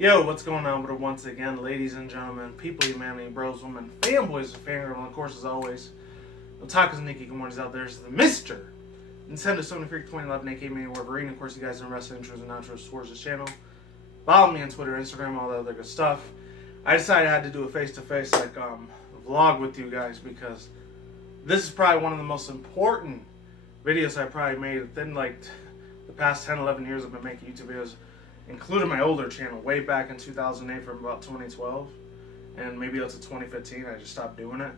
Yo, what's going on with it once again, ladies and gentlemen, people, humanity, bros, women, fanboys, fangirls, and of course, as always, otakus and Hikikomori's out there is the Mr. Nintendo Sony Freak 2011, aka Mania Wolverine. Of course, you guys know wrestling intros and outros towards this channel. Follow me on Twitter, Instagram, all that other good stuff. I decided I had to do a face-to-face vlog with you guys because this is probably one of the most important videos I probably made within the past 10-11 years I've been making YouTube videos, including my older channel way back in 2008 from about 2012 and maybe up to 2015. I just stopped doing it.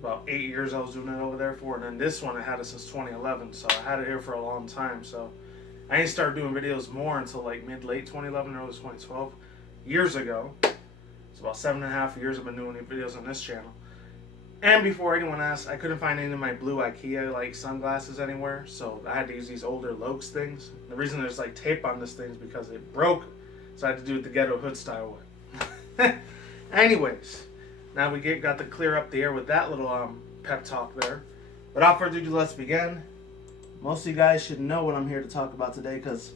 About 8 years I was doing it over there for, and then this one I had it since 2011, so I had it here for a long time. So I didn't start doing videos more until like late 2011, early 2012, years ago. It's about 7.5 years I've been doing videos on this channel. And before anyone asks, I couldn't find any of my blue IKEA sunglasses anywhere, so I had to use these older Lokes things. The reason there's tape on this thing is because it broke, so I had to do it the ghetto hood style way. Anyways, now we got to clear up the air with that little pep talk there. Without further ado, let's begin. Most of you guys should know what I'm here to talk about today, because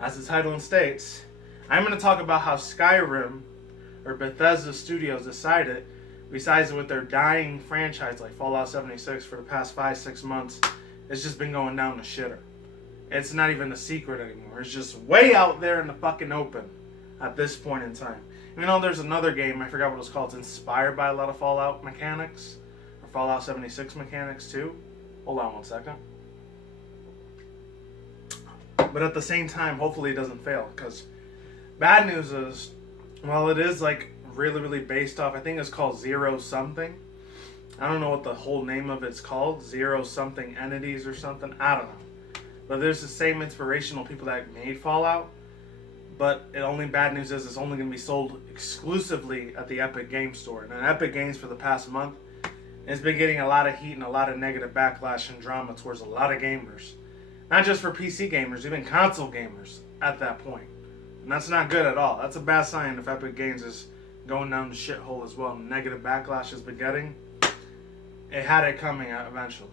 as the title states, I'm going to talk about how Skyrim, or Bethesda Studios, decided, besides with their dying franchise like Fallout 76 for the past 5-6 months, it's just been going down the shitter. It's not even a secret anymore. It's just way out there in the fucking open at this point in time. You know, there's another game, I forgot what it's called, it's inspired by a lot of Fallout mechanics, or Fallout 76 mechanics too. Hold on one second. But at the same time, hopefully it doesn't fail, because bad news is, well, it is really based off, I think it's called Zero something. I don't know what the whole name of it's called, Zero something entities or something, I don't know. But there's the same inspirational people that made Fallout, but the only bad news is it's only going to be sold exclusively at the Epic Games Store. And Epic Games for the past month has been getting a lot of heat and a lot of negative backlash and drama towards a lot of gamers. Not just for PC gamers, even console gamers at that point. And that's not good at all. That's a bad sign if Epic Games is going down the shithole as well. Negative backlash has been getting. It had it coming eventually.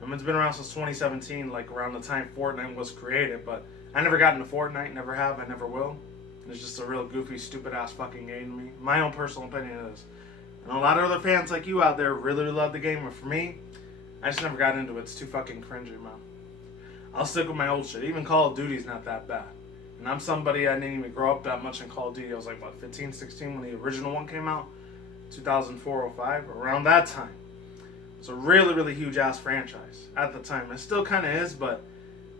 It's been around since 2017, around the time Fortnite was created, but I never got into Fortnite, never have, I never will. It's just a real goofy, stupid ass fucking game to me. My own personal opinion is. And a lot of other fans like you out there really love the game, but for me, I just never got into it. It's too fucking cringy, man. I'll stick with my old shit. Even Call of Duty's not that bad. And I'm somebody, I didn't even grow up that much in Call of Duty. I was 15, 16 when the original one came out. 2004, 05, around that time. It's a really huge ass franchise at the time. It still kind of is, but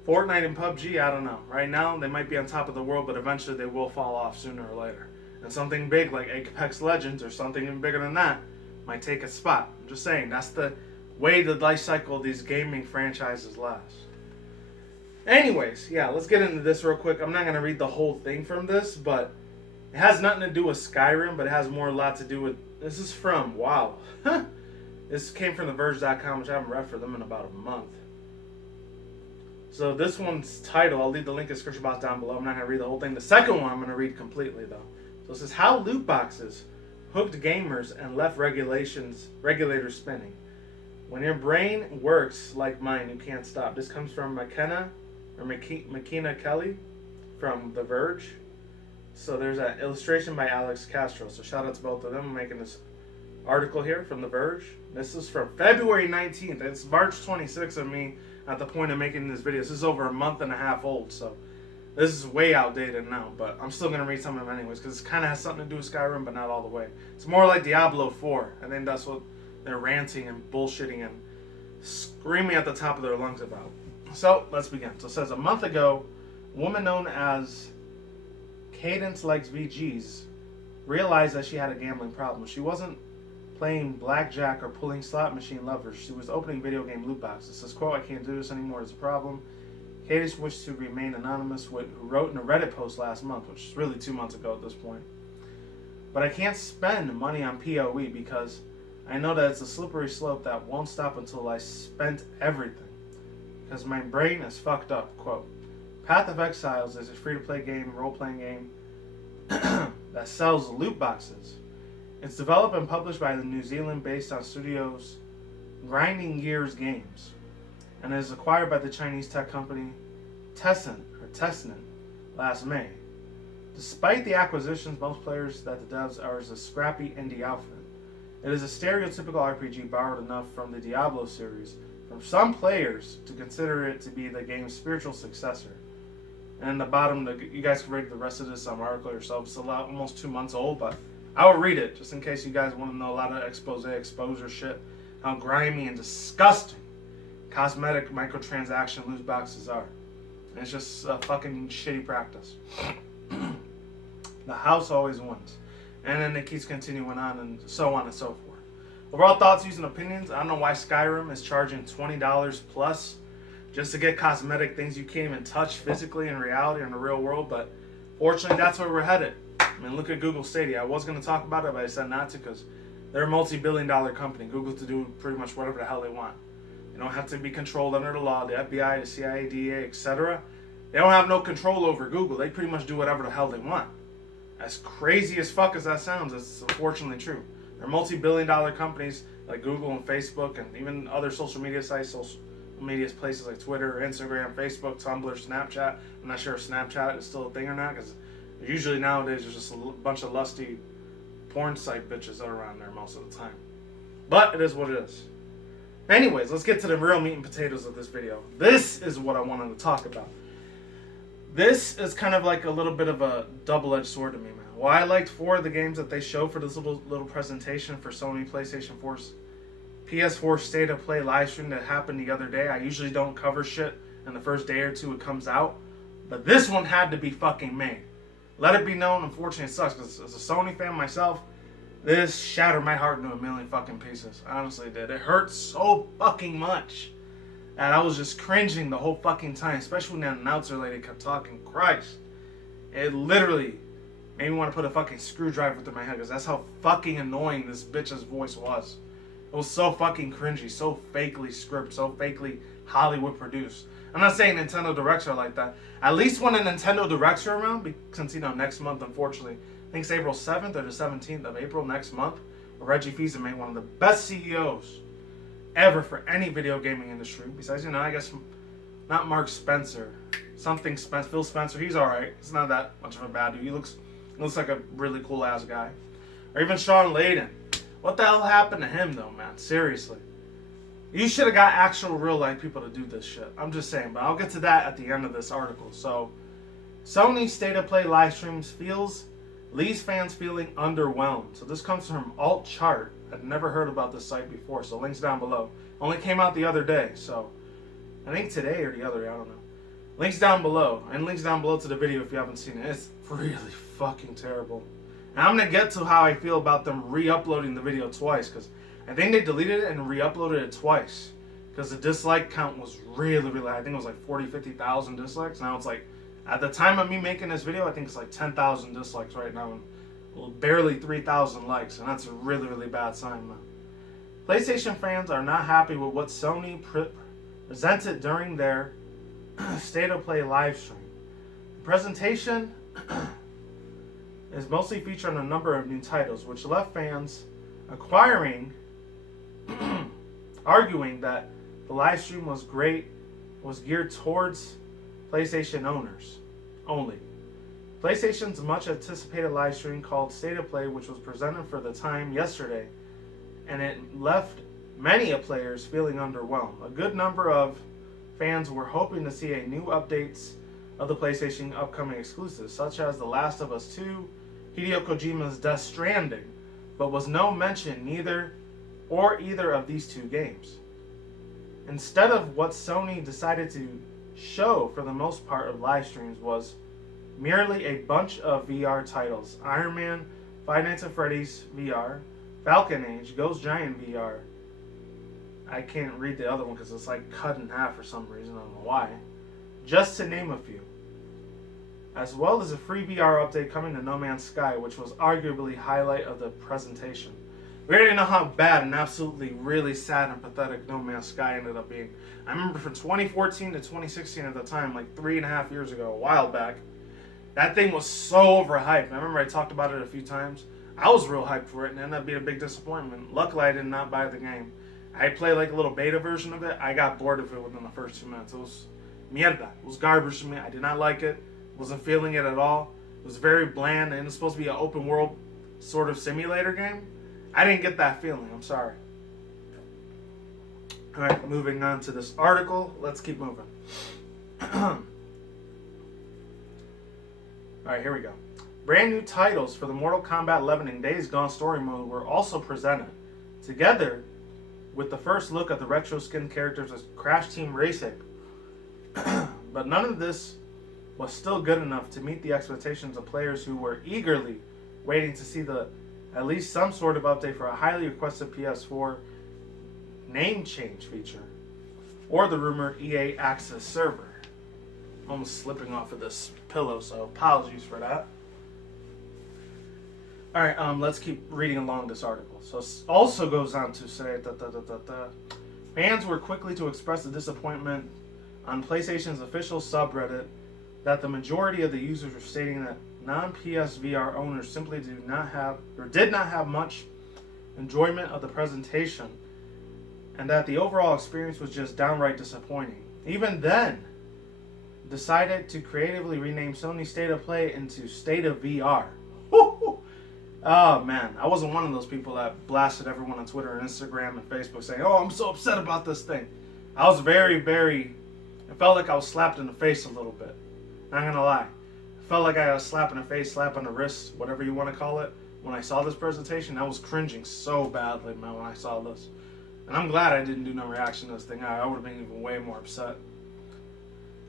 Fortnite and PUBG, I don't know. Right now, they might be on top of the world, but eventually they will fall off sooner or later. And something big like Apex Legends or something even bigger than that might take a spot. I'm just saying, that's the way the life cycle of these gaming franchises last. Anyways, yeah, let's get into this real quick. I'm not going to read the whole thing from this, but it has nothing to do with Skyrim, but it has a lot to do with... This is from... Wow. This came from the verge.com, which I haven't read for them in about a month. So this one's title, I'll leave the link in the description box down below. I'm not going to read the whole thing. The second one I'm going to read completely, though. So it says, how loot boxes hooked gamers and left regulators spinning. When your brain works like mine, you can't stop. This comes from McKenna Kelly from The Verge. So there's an illustration by Alex Castro. So shout out to both of them making this article here from The Verge. This is from February 19th. It's March 26th of me at the point of making this video. This is over a month and a half old, so this is way outdated now, but I'm still going to read some of them anyways, because it kind of has something to do with Skyrim, but not all the way. It's more like Diablo 4. I think that's what they're ranting and bullshitting and screaming at the top of their lungs about. So, let's begin. So it says, a month ago, a woman known as Cadence Likes VGs realized that she had a gambling problem. She wasn't playing blackjack or pulling slot machine levers. She was opening video game loot boxes. It says, quote, I can't do this anymore, it's a problem. Cadence wished to remain anonymous, who wrote in a Reddit post last month, which is really 2 months ago at this point. But I can't spend money on PoE because I know that it's a slippery slope that won't stop until I spent everything. Because my brain is fucked up, quote. Path of Exiles is a free-to-play game, role-playing game, that sells loot boxes. It's developed and published by the New Zealand-based on studios Grinding Gears Games, and is acquired by the Chinese tech company Tencent last May. Despite the acquisitions, most players that the devs are as a scrappy indie outfit. It is a stereotypical RPG borrowed enough from the Diablo series, from some players to consider it to be the game's spiritual successor. And in the bottom, you guys can read the rest of this article yourself. It's almost 2 months old, but I will read it just in case you guys want to know a lot of exposure shit. How grimy and disgusting cosmetic microtransaction loot boxes are. And it's just a fucking shitty practice. The house always wins. And then it keeps continuing on and so on and so forth. Overall thoughts, views, and opinions. I don't know why Skyrim is charging $20 plus just to get cosmetic things you can't even touch physically in reality or in the real world. But fortunately, that's where we're headed. I mean, look at Google Stadia. I was going to talk about it, but I said not to because they're a multi-billion-dollar company. Google to do pretty much whatever the hell they want. They don't have to be controlled under the law. The FBI, the CIA, DEA, etc. They don't have no control over Google. They pretty much do whatever the hell they want. As crazy as fuck as that sounds, it's unfortunately true. They're multi-billion-dollar companies like Google and Facebook and even other social media sites, social media places like Twitter, Instagram, Facebook, Tumblr, Snapchat. I'm not sure if Snapchat is still a thing or not because usually nowadays there's just a bunch of lusty porn site bitches that are around there most of the time. But it is what it is. Anyways, let's get to the real meat and potatoes of this video. This is what I wanted to talk about. This is kind of like a little bit of a double-edged sword to me, man. Well, I liked 4 of the games that they showed for this little presentation for Sony PlayStation 4's PS4 State of Play livestream that happened the other day. I usually don't cover shit in the first day or two it comes out, but this one had to be fucking made. Let it be known, unfortunately it sucks, because as a Sony fan myself, this shattered my heart into a million fucking pieces. I honestly did. It hurt so fucking much. And I was just cringing the whole fucking time, especially when that announcer lady kept talking. Christ. It literally made me want to put a fucking screwdriver through my head because that's how fucking annoying this bitch's voice was. It was so fucking cringy, so fakely scripted, so fakely Hollywood produced. I'm not saying Nintendo Directs are like that. At least when a Nintendo Directs are around, since, next month, unfortunately, I think it's April 7th or the 17th of April next month, Reggie Fils-Aimé, one of the best CEOs ever for any video gaming industry. Besides, I guess not Mark Spencer, Phil Spencer. He's all right. He's not that much of a bad dude. He looks like a really cool ass guy. Or even Sean Layden. What the hell happened to him though, man? Seriously, you should have got actual real life people to do this shit. I'm just saying, but I'll get to that at the end of this article. So, Sony State of Play live streams leaves fans feeling underwhelmed. So this comes from Alt Chart. I'd never heard about this site before, so links down below. Only came out the other day, so I think today or the other day, I don't know. Links down below, and links down below to the video if you haven't seen it. It's really fucking terrible. And I'm going to get to how I feel about them re-uploading the video twice, because I think they deleted it and re-uploaded it twice. Because the dislike count was really, really high. I think it was like 40, 50,000 dislikes. Now it's like, at the time of me making this video, I think it's like 10,000 dislikes right now. And barely 3,000 likes, and that's a really, really bad sign, man. PlayStation fans are not happy with what Sony presented during their State of Play live stream. The presentation is mostly featured on a number of new titles, which left fans arguing that the live stream was geared towards PlayStation owners only. PlayStation's much anticipated live stream called State of Play, which was presented for the time yesterday, and it left many players feeling underwhelmed. A good number of fans were hoping to see a new updates of the PlayStation upcoming exclusives, such as The Last of Us 2, Hideo Kojima's Death Stranding, but was no mention either of these two games. Instead of what Sony decided to show for the most part of live streams was merely a bunch of VR titles: Iron Man, Five Nights at Freddy's VR, Falcon Age, Ghost Giant VR. I can't read the other one because it's like cut in half for some reason, I don't know why. Just to name a few. As well as a free VR update coming to No Man's Sky, which was arguably highlight of the presentation. We already know how bad and absolutely really sad and pathetic No Man's Sky ended up being. I remember from 2014 to 2016 at the time, like 3.5 years ago, a while back, that thing was so overhyped. I remember I talked about it a few times. I was real hyped for it, and it ended up being a big disappointment. Luckily, I did not buy the game. I played like a little beta version of it. I got bored of it within the first 2 minutes. It was mierda. It was garbage to me. I did not like it. Wasn't feeling it at all. was very bland and it's supposed to be an open world sort of simulator game. I didn't get that feeling. I'm sorry. Alright, moving on to this article. Let's keep moving. Alright, here we go. Brand new titles for the Mortal Kombat 11 and Days Gone story mode were also presented, together with the first look at the retro skin characters as Crash Team Racing. But none of this was still good enough to meet the expectations of players who were eagerly waiting to see at least some sort of update for a highly requested PS4 name change feature, or the rumored EA Access server. Almost slipping off of this pillow, so apologies for that. Alright, let's keep reading along this article. So it also goes on to say fans were quickly to express the disappointment on PlayStation's official subreddit that the majority of the users were stating that non-PS VR owners simply did not have much enjoyment of the presentation, and that the overall experience was just downright disappointing. Even then, decided to creatively rename Sony State of Play into State of VR. Oh man, I wasn't one of those people that blasted everyone on Twitter and Instagram and Facebook saying, "Oh, I'm so upset about this thing." I was very, it felt like I was slapped in the face a little bit. Not gonna lie. It felt like I was slapped in the face, slap on the wrist, whatever you want to call it. When I saw this presentation, I was cringing so badly, man, when I saw this. And I'm glad I didn't do no reaction to this thing. I would have been even way more upset.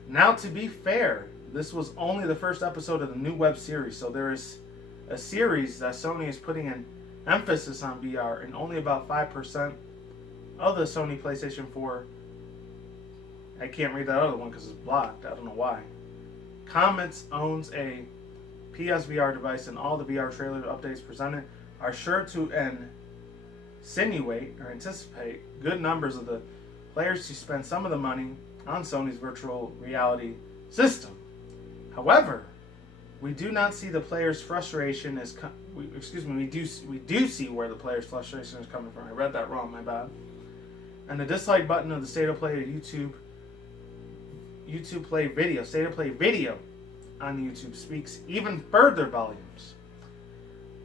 Now, to be fair, this was only the first episode of the new web series, so there is a series that Sony is putting an emphasis on VR, and only about 5% of the Sony PlayStation 4, I can't read that other one because it's blocked, I don't know why, Comments owns a PSVR device, and all the VR trailer updates presented are sure to insinuate or anticipate good numbers of the players to spend some of the money on Sony's virtual reality system. However, we do not see the players' frustration we do see where the players' frustration is coming from. I read that wrong, my bad. And the dislike button of the State of Play YouTube Play video, State of Play video on YouTube speaks even further volumes.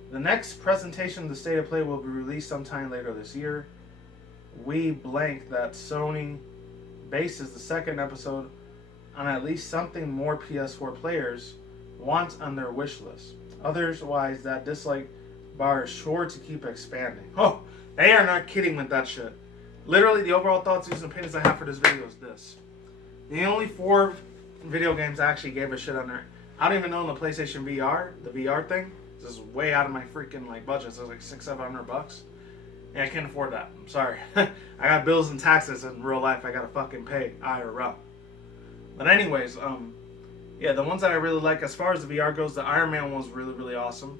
The next presentation of the State of Play will be released sometime later this year. We blank that Sony bases the second episode on at least something more PS4 players want on their wish list. Otherwise, that dislike bar is sure to keep expanding. Oh, they are not kidding with that shit. Literally, the overall thoughts, views, and opinions I have for this video is this. The only 4 video games I actually gave a shit on there. I don't even know the PlayStation VR, the VR thing. This is way out of my freaking budget. So it's like $600-700. Yeah, I can't afford that. I'm sorry. I got bills and taxes in real life I gotta fucking pay IRL. But anyways, yeah, the ones that I really like as far as the VR goes, the Iron Man one was really, really awesome.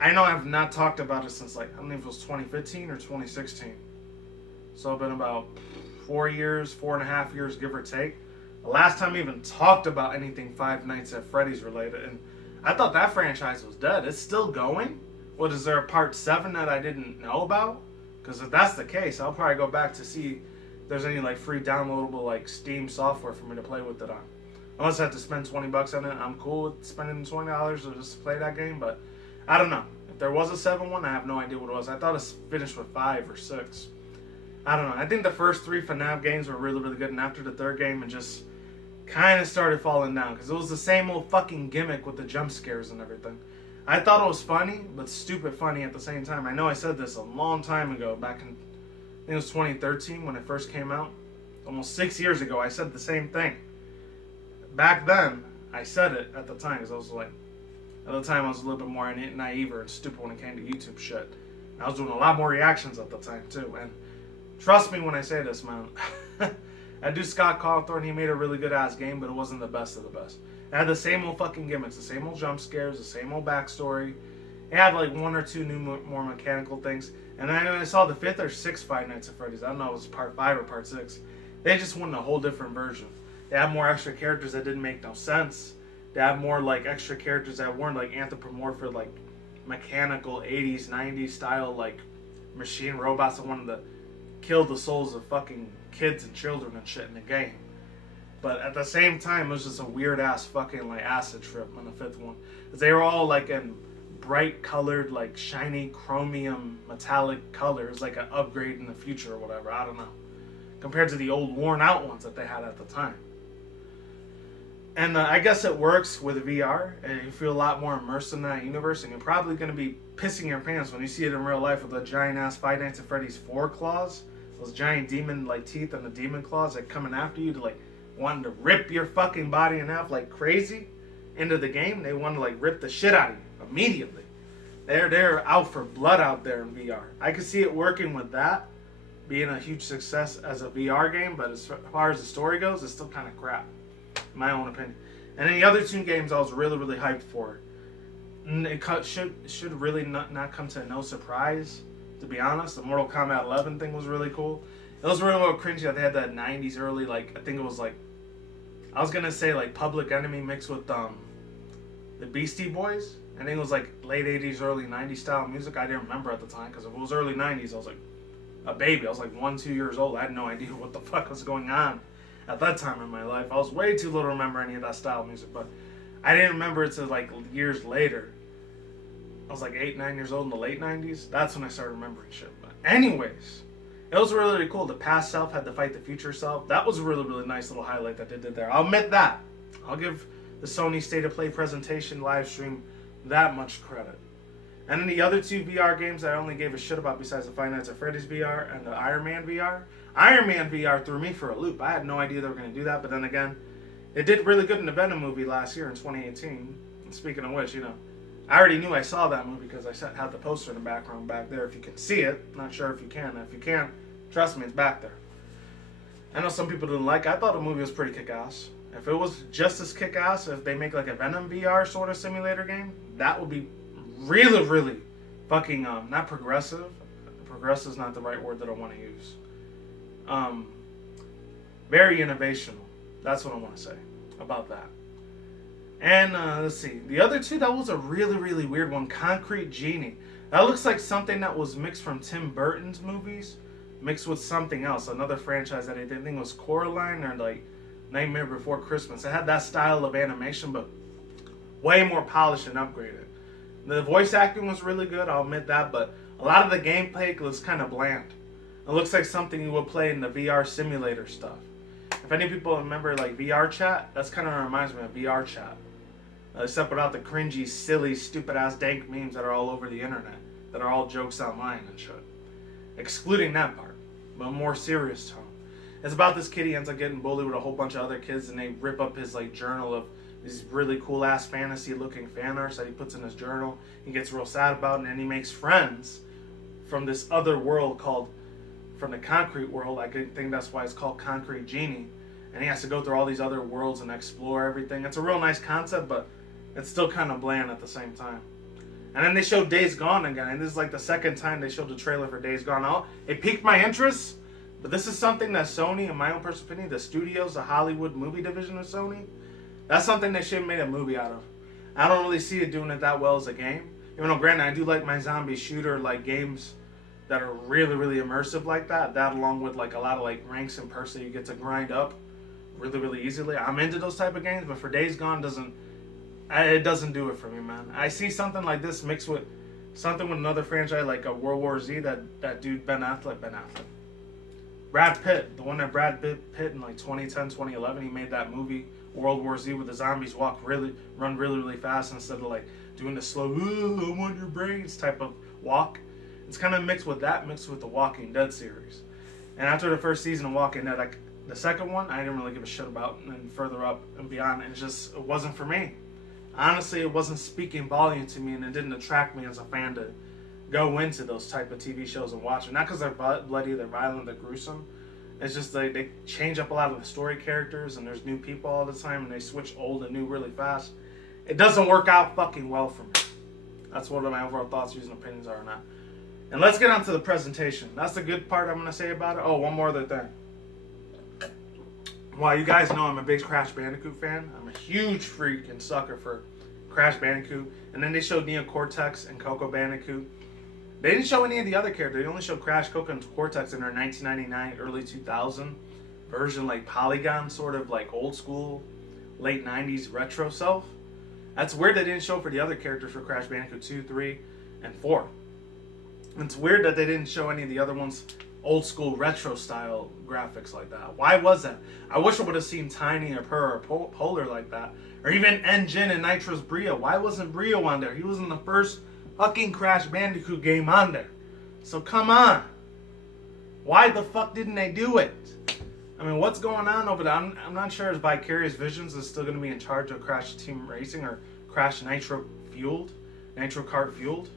I know I've not talked about it since I don't know if it was 2015 or 2016. So it's been about 4.5 years, give or take. The last time I even talked about anything Five Nights at Freddy's related, and I thought that franchise was dead. It's still going? What, is there a part 7 that I didn't know about? Because if that's the case, I'll probably go back to see if there's any free downloadable Steam software for me to play with it on. Unless I have to spend $20 on it, I'm cool with spending $20 to just play that game, but I don't know. If there was a 7 one, I have no idea what it was. I thought it finished with 5 or 6. I don't know. I think the first 3 FNAF games were really, really good, and after the 3rd game, it just kind of started falling down, because it was the same old fucking gimmick with the jump scares and everything. I thought it was funny, but stupid funny at the same time. I know I said this a long time ago, back in, I think it was 2013 when it first came out. Almost 6 years ago, I said the same thing. Back then, I said it at the time, because I was at the time I was a little bit more naive and stupid when it came to YouTube shit. I was doing a lot more reactions at the time, too, and trust me when I say this, man. I do Scott Cawthorne, he made a really good ass game, but it wasn't the best of the best. It had the same old fucking gimmicks, the same old jump scares, the same old backstory. It had 1 or 2 new, more mechanical things. And then I saw the 5th or 6th Five Nights at Freddy's. I don't know if it was part 5 or part 6. They just went a whole different version. They had more extra characters that didn't make no sense. They had more extra characters that weren't anthropomorphic, mechanical 80s, 90s style machine robots that wanted to kill the souls of fucking kids and children and shit in the game. But at the same time, it was just a weird ass fucking like acid trip on the fifth one. Cause they were all like in bright colored, like shiny chromium metallic colors, like an upgrade in the future or whatever. I don't know. Compared to the old worn out ones that they had at the time. And I guess it works with VR, and you feel a lot more immersed in that universe, and you're probably going to be pissing your pants when you see it in real life with the giant-ass Five Nights at Freddy's 4 claws, those giant demon-like teeth and the demon claws like coming after you to like wanting to rip your fucking body in half like crazy into the game. They want to like rip the shit out of you immediately. They're out for blood out there in VR. I could see it working with that, being a huge success as a VR game, but as far as the story goes, it's still kind of crap. My own opinion. And then the other two games I was really, really hyped for. It should really not come to no surprise, to be honest. The Mortal Kombat 11 thing was really cool. It was really a little cringy that they had that 90s early, like, I think it was like, I was going to say like Public Enemy mixed with the Beastie Boys. I think it was like late 80s, early 90s style music. I didn't remember at the time, because if it was early 90s, I was like a baby. I was like 1-2 years old. I had no idea what the fuck was going on at that time in my life. I was way too little to remember any of that style of music, but I didn't remember it till like years later. I was like 8-9 years old in the late 90s. That's when I started remembering shit. But anyways, it was really, really cool. The past self had to fight the future self. That was a really, really nice little highlight that they did there. I'll admit that. I'll give the Sony State of Play presentation live stream that much credit. And then the other two VR games that I only gave a shit about besides the Five Nights at Freddy's VR and the Iron Man VR. Iron Man VR threw me for a loop. I had no idea they were going to do that, but then again, it did really good in the Venom movie last year in 2018. And speaking of which, I already knew I saw that movie because I had the poster in the background back there. If you can see it, not sure if you can. If you can't, trust me, it's back there. I know some people didn't like it. I thought the movie was pretty kick-ass. If it was just as kick-ass, if they make like a Venom VR sort of simulator game, that would be really, really fucking, not progressive. Progressive is not the right word that I want to use. Very innovational. That's what I want to say about that. And let's see. The other two, that was a really, really weird one. Concrete Genie. That looks like something that was mixed from Tim Burton's movies, mixed with something else. Another franchise that I didn't think was Coraline or like Nightmare Before Christmas. It had that style of animation, but way more polished and upgraded. The voice acting was really good, I'll admit that, but a lot of the gameplay was kind of bland. It looks like something you would play in the VR simulator stuff. If any people remember like VR chat, that's kind of reminds me of VR chat. Except without the cringy, silly, stupid-ass dank memes that are all over the internet. That are all jokes online and shit. Excluding that part. But a more serious tone. It's about this kid, he ends up getting bullied with a whole bunch of other kids, and they rip up his like journal of these really cool-ass fantasy-looking fan arts that he puts in his journal. He gets real sad about it, and he makes friends from this other world called, from the concrete world. I think that's why it's called Concrete Genie. And he has to go through all these other worlds and explore everything. It's a real nice concept, but it's still kind of bland at the same time. And then they showed Days Gone again, and this is like the second time they showed the trailer for Days Gone. Oh, it piqued my interest, but this is something that Sony, in my own personal opinion, the studios, the Hollywood movie division of Sony, that's something they should have made a movie out of. I don't really see it doing it that well as a game. Even though, granted, I do like my zombie shooter like games that are really, really immersive like that. That along with like a lot of like ranks and perks that you get to grind up really, really easily. I'm into those type of games, but for Days Gone, it doesn't do it for me, man. I see something like this mixed with something with another franchise like a World War Z, that dude Brad Pitt, the one that Brad Pitt in like 2010, 2011, he made that movie World War Z where the zombies run really, really fast instead of like doing the slow, I want your brains type of walk. It's kind of mixed with that, mixed with the Walking Dead series. And after the first season of Walking Dead, the second one, I didn't really give a shit about, and further up and beyond, it wasn't for me. Honestly, it wasn't speaking volume to me, and it didn't attract me as a fan to go into those type of TV shows and watch them. Not because they're bloody, they're violent, they're gruesome. It's just they change up a lot of the story characters, and there's new people all the time, and they switch old and new really fast. It doesn't work out fucking well for me. That's what my overall thoughts, views, and opinions are on that. And let's get on to the presentation. That's the good part I'm going to say about it. Oh, one more other thing. Well, you guys know I'm a big Crash Bandicoot fan. I'm a huge freak and sucker for Crash Bandicoot. And then they showed Neo Cortex and Coco Bandicoot. They didn't show any of the other characters. They only showed Crash, Coco, and Cortex in their 1999, early 2000 version, like polygon, sort of like old school, late 90s retro self. That's weird they didn't show for the other characters for Crash Bandicoot 2, 3, and 4. It's weird that they didn't show any of the other ones old school retro style graphics like that. Why was that? I wish I would have seen Tiny or Purr or Polar like that. Or even N-Jin and Nitro's Brio. Why wasn't Brio on there? He was in the first fucking Crash Bandicoot game on there. So come on. Why the fuck didn't they do it? I mean, what's going on over there? I'm not sure if Vicarious Visions is still going to be in charge of Crash Team Racing or Crash Nitro Kart Fueled.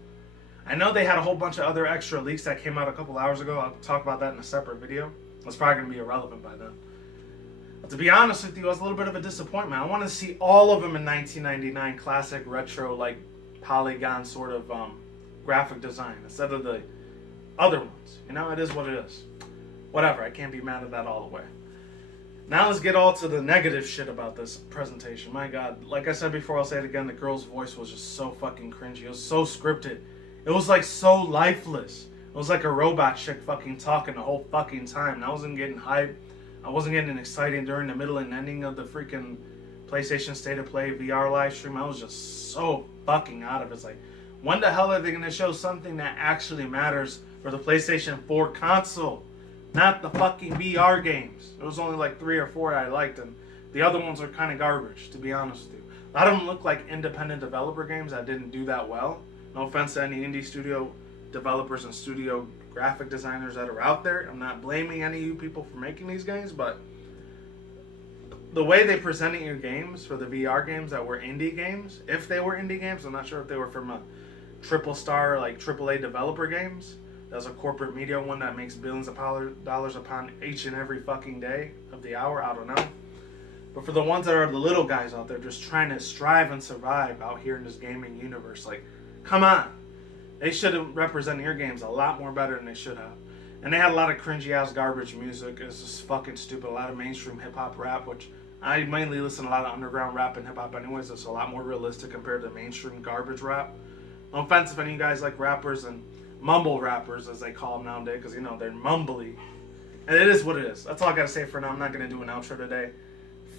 I know they had a whole bunch of other extra leaks that came out a couple hours ago. I'll talk about that in a separate video. It's probably going to be irrelevant by then. But to be honest with you, it was a little bit of a disappointment. I want to see all of them in 1999 classic retro, like polygon sort of graphic design instead of the other ones. You know, it is what it is. Whatever, I can't be mad at that all the way. Now let's get all to the negative shit about this presentation. My God, like I said before, I'll say it again, the girl's voice was just so fucking cringy. It was so scripted. It was like so lifeless. It was like a robot chick fucking talking the whole fucking time. And I wasn't getting hyped. I wasn't getting excited during the middle and ending of the freaking PlayStation State of Play VR live stream. I was just so fucking out of it. It's like, when the hell are they going to show something that actually matters for the PlayStation 4 console? Not the fucking VR games. There was only like 3 or 4 I liked, and the other ones are kind of garbage, to be honest with you. A lot of them look like independent developer games that didn't do that well. No offense to any indie studio developers and studio graphic designers that are out there. I'm not blaming any of you people for making these games, but the way they presented your games for the VR games that were indie games, if they were indie games, I'm not sure if they were from a triple star, like AAA developer games. There's a corporate media one that makes billions of dollars upon each and every fucking day of the hour. I don't know. But for the ones that are the little guys out there just trying to strive and survive out here in this gaming universe, like, come on. They should have represented your games a lot more better than they should have. And they had a lot of cringy ass garbage music. It's just fucking stupid. A lot of mainstream hip hop rap, which I mainly listen to a lot of underground rap and hip hop anyways. It's a lot more realistic compared to mainstream garbage rap. No offense if any of you guys like rappers and mumble rappers, as they call them nowadays, because, you know, they're mumbly. And it is what it is. That's all I got to say for now. I'm not going to do an outro today.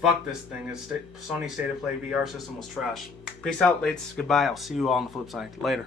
Fuck this thing. Sony State of Play VR system was trash. Peace out, lates. Goodbye. I'll see you all on the flip side. Later.